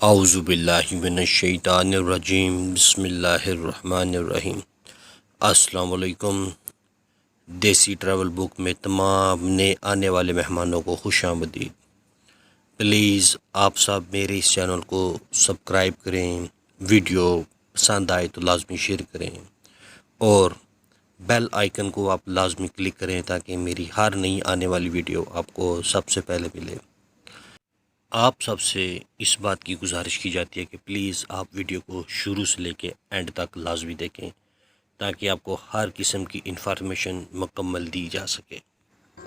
اعوذ باللہ من الشیطان الرجیم، بسم اللہ الرحمن الرحیم۔ السلام علیکم۔ دیسی ٹریول بک میں تمام نئے آنے والے مہمانوں کو خوش آمدید۔ پلیز آپ سب میرے اس چینل کو سبسکرائب کریں، ویڈیو پسند آئے تو لازمی شیئر کریں اور بیل آئیکن کو آپ لازمی کلک کریں تاکہ میری ہر نئی آنے والی ویڈیو آپ کو سب سے پہلے ملے۔ آپ سب سے اس بات کی گزارش کی جاتی ہے کہ پلیز آپ ویڈیو کو شروع سے لے کے اینڈ تک لازمی دیکھیں تاکہ آپ کو ہر قسم کی انفارمیشن مکمل دی جا سکے۔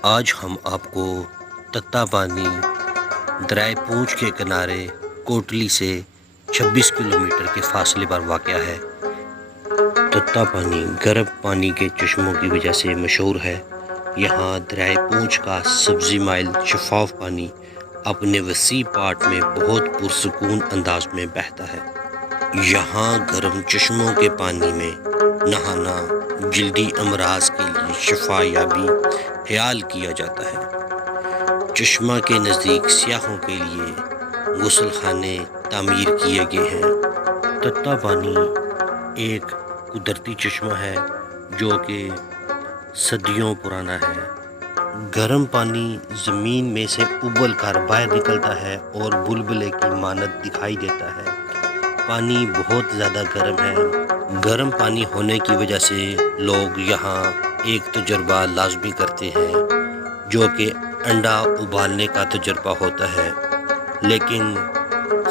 آج ہم آپ کو تتا پانی دریائے پونچھ کے کنارے کوٹلی سے 26 کلومیٹر کے فاصلے پر واقع ہے۔ تتا پانی گرم پانی کے چشموں کی وجہ سے مشہور ہے۔ یہاں دریائے پونچھ کا سبزی مائل شفاف پانی اپنے وسیع پاٹ میں بہت پرسکون انداز میں بہتا ہے۔ یہاں گرم چشموں کے پانی میں نہانا جلدی امراض کے لیے شفا یابی خیال کیا جاتا ہے۔ چشمہ کے نزدیک سیاحوں کے لیے غسل خانے تعمیر کیے گئے ہیں۔ تتا پانی ایک قدرتی چشمہ ہے جو کہ صدیوں پرانا ہے۔ گرم پانی زمین میں سے ابل کر باہر نکلتا ہے اور بلبلے کی مانند دکھائی دیتا ہے۔ پانی بہت زیادہ گرم ہے۔ گرم پانی ہونے کی وجہ سے لوگ یہاں ایک تجربہ لازمی کرتے ہیں جو کہ انڈا ابالنے کا تجربہ ہوتا ہے، لیکن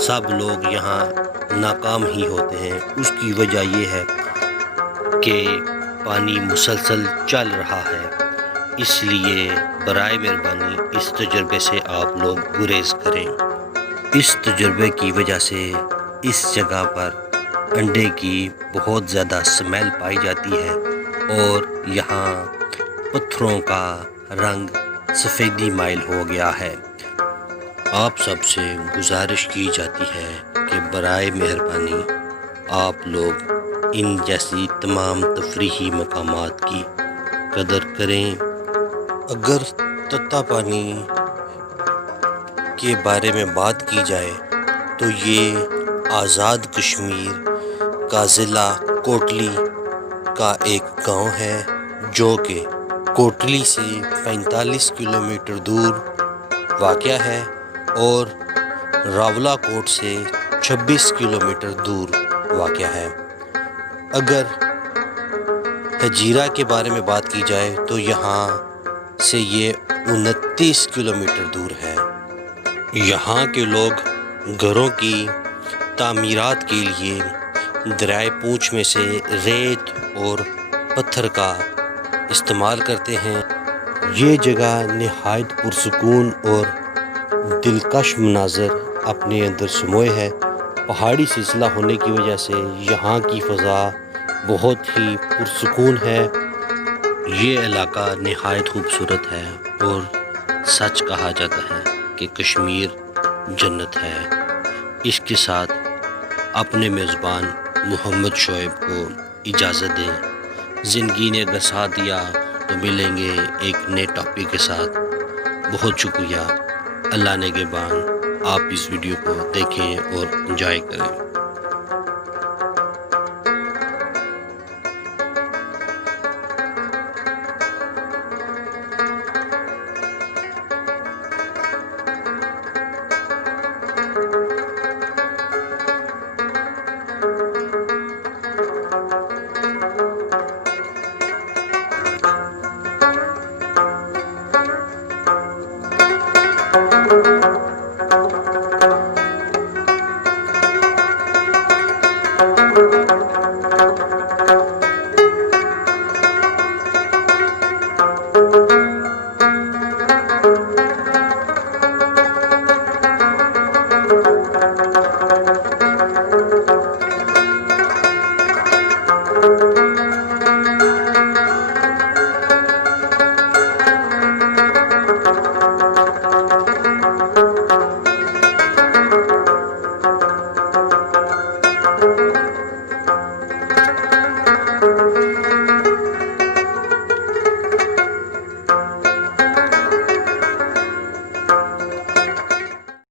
سب لوگ یہاں ناکام ہی ہوتے ہیں۔ اس کی وجہ یہ ہے کہ پانی مسلسل چل رہا ہے، اس لیے برائے مہربانی اس تجربے سے آپ لوگ گریز کریں۔ اس تجربے کی وجہ سے اس جگہ پر انڈے کی بہت زیادہ سمیل پائی جاتی ہے اور یہاں پتھروں کا رنگ سفیدی مائل ہو گیا ہے۔ آپ سب سے گزارش کی جاتی ہے کہ برائے مہربانی آپ لوگ ان جیسی تمام تفریحی مقامات کی قدر کریں۔ اگر تتا پانی کے بارے میں بات کی جائے تو یہ آزاد کشمیر کا ضلع کوٹلی کا ایک گاؤں ہے جو کہ کوٹلی سے 45 کلومیٹر دور واقع ہے اور راولہ کوٹ سے 26 کلومیٹر دور واقع ہے۔ اگر ہجیرہ کے بارے میں بات کی جائے تو یہاں سے یہ 29 کلومیٹر دور ہے۔ یہاں کے لوگ گھروں کی تعمیرات کے لیے دریائے پونچھ میں سے ریت اور پتھر کا استعمال کرتے ہیں۔ یہ جگہ نہایت پرسکون اور دلکش مناظر اپنے اندر سموئے ہے۔ پہاڑی سلسلہ ہونے کی وجہ سے یہاں کی فضا بہت ہی پرسکون ہے۔ یہ علاقہ نہایت خوبصورت ہے اور سچ کہا جاتا ہے کہ کشمیر جنت ہے۔ اس کے ساتھ اپنے میزبان محمد شعیب کو اجازت دیں۔ زندگی نے اگر ساتھ دیا تو ملیں گے ایک نئے ٹاپک کے ساتھ۔ بہت شکریہ۔ اللہ نگہبان۔ آپ اس ویڈیو کو دیکھیں اور انجوائے کریں۔